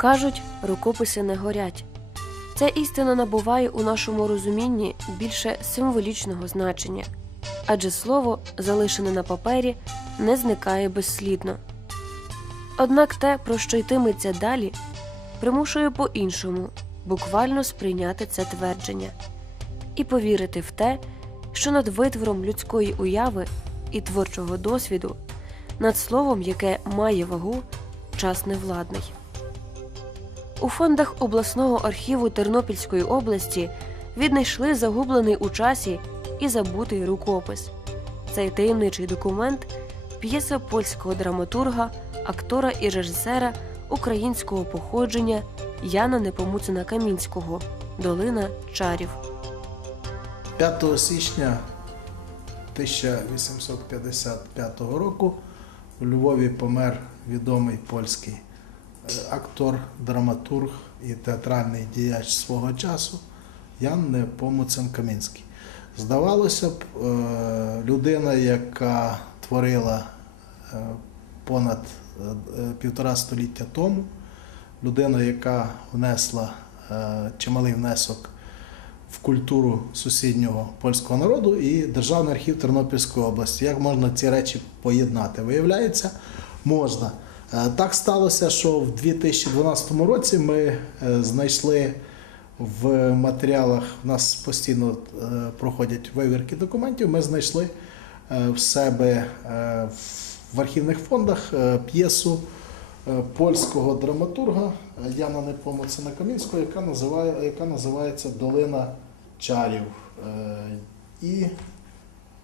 Кажуть, рукописи не горять. Ця істина набуває у нашому розумінні більше символічного значення, адже слово, залишене на папері, не зникає безслідно. Однак те, про що йтиметься далі, примушує по-іншому буквально сприйняти це твердження і повірити в те, що над витвором людської уяви і творчого досвіду, над словом, яке має вагу, час невладний. У фондах обласного архіву Тернопільської області віднайшли загублений у часі і забутий рукопис. Цей таємничий документ п'єса польського драматурга, актора і режисера українського походження Яна Непомуцина Камінського Долина чарів. 5 січня 1855 року у Львові помер відомий польський актор, драматург і театральний діяч свого часу Ян Непомуцин Камінський. Здавалося б, е, людина, яка творила е, понад е, е, півтора століття тому, людина, яка внесла е, чималий внесок в культуру сусіднього польського народу і Державний архів Тернопільської області. Як можна ці речі поєднати? Виявляється, можна. Е, Так сталося, що в 2012 році ми е, знайшли в матеріалах, в нас постійно е, проходять вивірки документів. Ми знайшли в себе в архівних фондах п'єсу польського драматурга Яна Непомоцина Камінського, яка називає, яка називається Долина чарів. І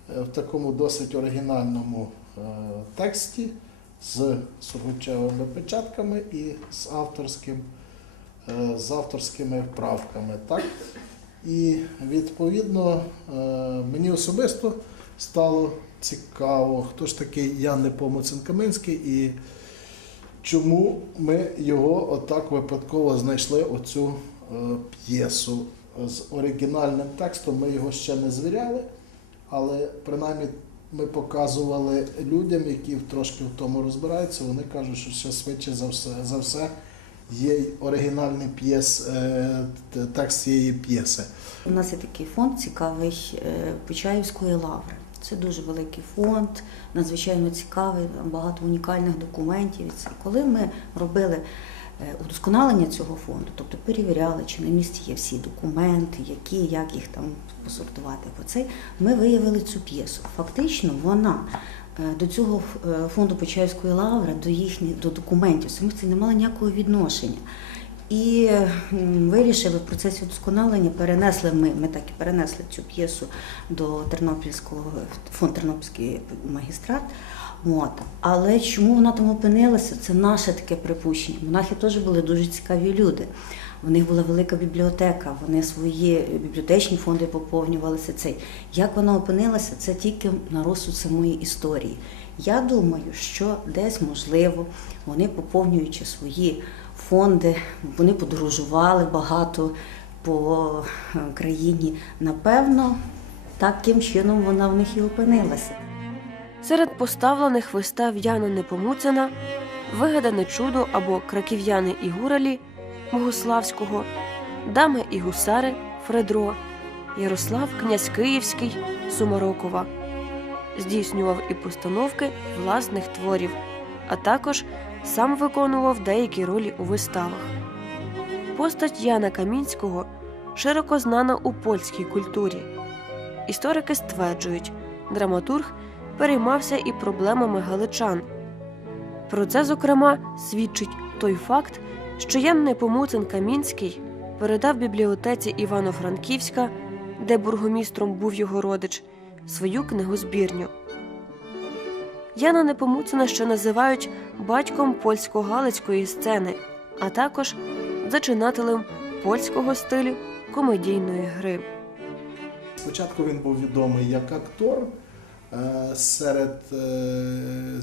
в такому досить оригінальному тексті з сургучевими печатками і з авторським, е, з авторськими вправками. Так? І відповідно е, мені особисто стало цікаво, хто ж такий Ян Непомоцин Каминський і чому ми його отак випадково знайшли оцю е, п'єсу з оригінальним текстом. Ми його ще не звіряли, але принаймні ми показували людям, які трошки в тому розбираються. Вони кажуть, що ще швидше за все, за все є оригінальний п'єс, е, текст цієї п'єси. У нас є такий фонд цікавий е, Почаївської лаври. Це дуже великий фонд, надзвичайно цікавий, багато унікальних документів. Коли ми робили е, удосконалення цього фонду, тобто перевіряли, чи на місці є всі документи, які, як їх там посортувати. по цей, ми виявили цю п'єсу. Фактично, вона е, до цього е, фонду Почаївської лаври, до їхніх до документів самих це не мала ніякого відношення. І вирішили в процесі удосконалення, перенесли ми, ми так і перенесли цю п'єсу до Тернопільського фонд Тернопільський магістрат. От. Але чому вона там опинилася? Це наше таке припущення. Монахи теж були дуже цікаві люди. У них була велика бібліотека, вони свої бібліотечні фонди поповнювалися. Цей. Як вона опинилася, це тільки на розсуд самої історії. Я думаю, що десь можливо вони поповнюючи свої фонди, вони подорожували багато по е, країні. Напевно, таким чином вона в них і опинилася. Серед поставлених вистав Яна Непомуцина вигадане чудо або краків'яни і гуралі Богославського, Дами і гусари Фредро, Ярослав Князь Київський Сумарокова. Здійснював і постановки власних творів, а також сам виконував деякі ролі у виставах. Постать Яна Камінського широко знана у польській культурі. Історики стверджують, драматург переймався і проблемами галичан. Про це, зокрема, свідчить той факт, що Ян Непомуцин Камінський передав бібліотеці Івано-Франківська, де бургомістром був його родич, свою книгозбірню. Яна Непомуцина ще називають батьком польсько-галицької сцени, а також зачинателем польського стилю комедійної гри. Спочатку він був відомий як актор. Е, Серед е,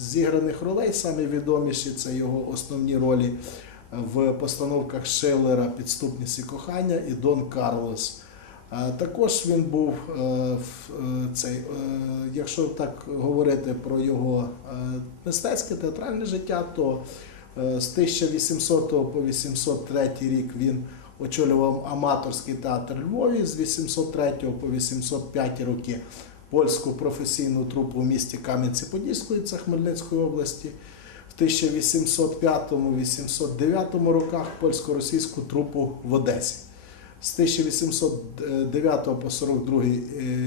зіграних ролей самі відоміші це його основні ролі в постановках Шиллера Підступність і кохання і Дон Карлос. Е, Також він був цей, якщо так говорити про його мистецьке театральне життя, то З 1800 по 803 рік він очолював аматорський театр Львові, з 803 по 805 роки польську професійну трупу в місті Кам'янці-Подільської, це Хмельницької області. В 1805-809 роках польсько-російську трупу в Одесі. З 1809 по 42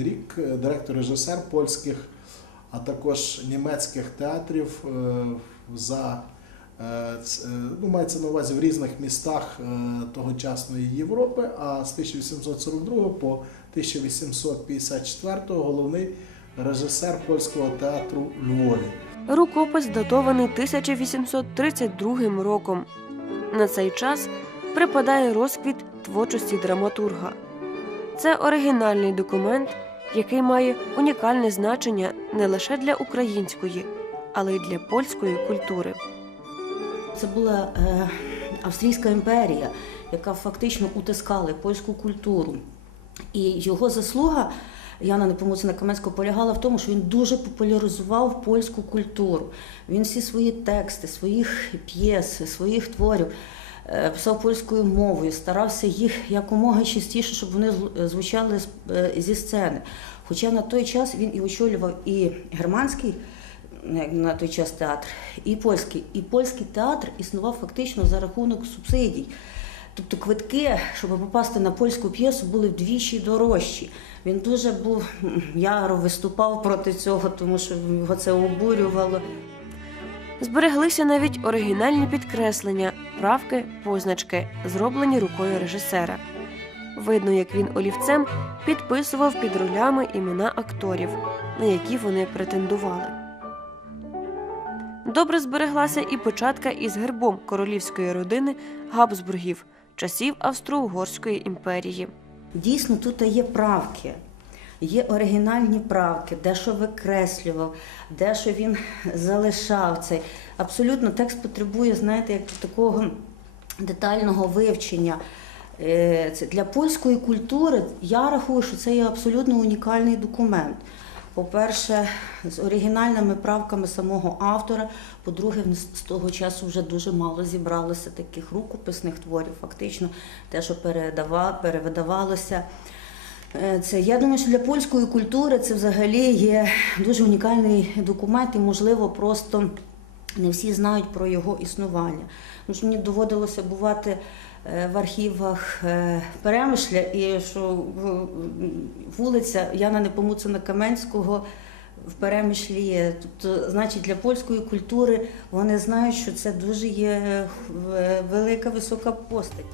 рік е, директор-режисер польських, а також німецьких театрів е, за е, е, ну, мається на увазі в різних містах е, тогочасної Європи, а з 1842 по 1854 головний режисер польського театру Львові. Рукопис датований 1832 роком. На цей час припадає розквіт творчості драматурга. Це оригінальний документ, який має унікальне значення не лише для української, але й для польської культури. Це була е, Австрійська імперія, яка фактично утискала польську культуру. І його заслуга Яна Непомуцина Каменського полягала в тому, що він дуже популяризував польську культуру. Він всі свої тексти, своїх п'єс, своїх творів е, писав польською мовою, старався їх якомога частіше, щоб вони звучали е, зі сцени. Хоча на той час він і очолював і германський на той час театр, і польський. І польський театр існував фактично за рахунок субсидій. Тобто квитки, щоб попасти на польську п'єсу, були вдвічі дорожчі. Він дуже був яро виступав проти цього, тому що його це обурювало. Збереглися навіть оригінальні підкреслення, правки, позначки, зроблені рукою режисера. Видно, як він олівцем підписував під ролями імена акторів, на які вони претендували. Добре збереглася і початка із гербом королівської родини Габсбургів часів Австро-Угорської імперії. Дійсно, тут є правки. Є оригінальні правки, дещо викреслював, дещо він залишав цей. Абсолютно текст потребує, знаєте, як такого детального вивчення. Е, для польської культури я рахую, що це є абсолютно унікальний документ. По-перше, з оригінальними правками самого автора. По-друге, з того часу вже дуже мало зібралося таких рукописних творів, фактично те, що перевидавалося. Е, Це я думаю, що для польської культури це взагалі є дуже унікальний документ, і можливо просто не всі знають про його існування. Тому мені доводилося бувати е, в архівах е, Перемишля, і що вулиця Яна Непомуцина Каменського в Перемишлі є. Тобто, значить, для польської культури вони знають, що це дуже є е, велика висока постать.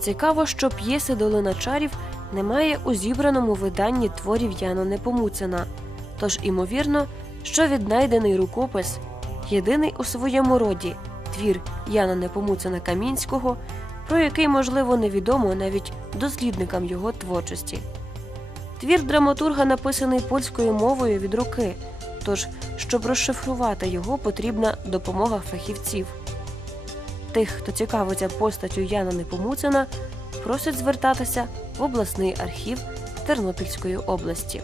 Цікаво, що п'єси Долина чарів немає у зібраному виданні творів Яна Непомуцина. Тож, імовірно, що віднайдений рукопис єдиний у своєму роді твір Яна Непомуцина Камінського, про який, можливо, невідомо навіть дослідникам його творчості. Твір драматурга написаний польською мовою від руки, тож, щоб розшифрувати його, потрібна допомога фахівців. Тих, хто цікавиться постаттю Яна Непомуцина, просять звертатися в обласний архів Тернопільської області.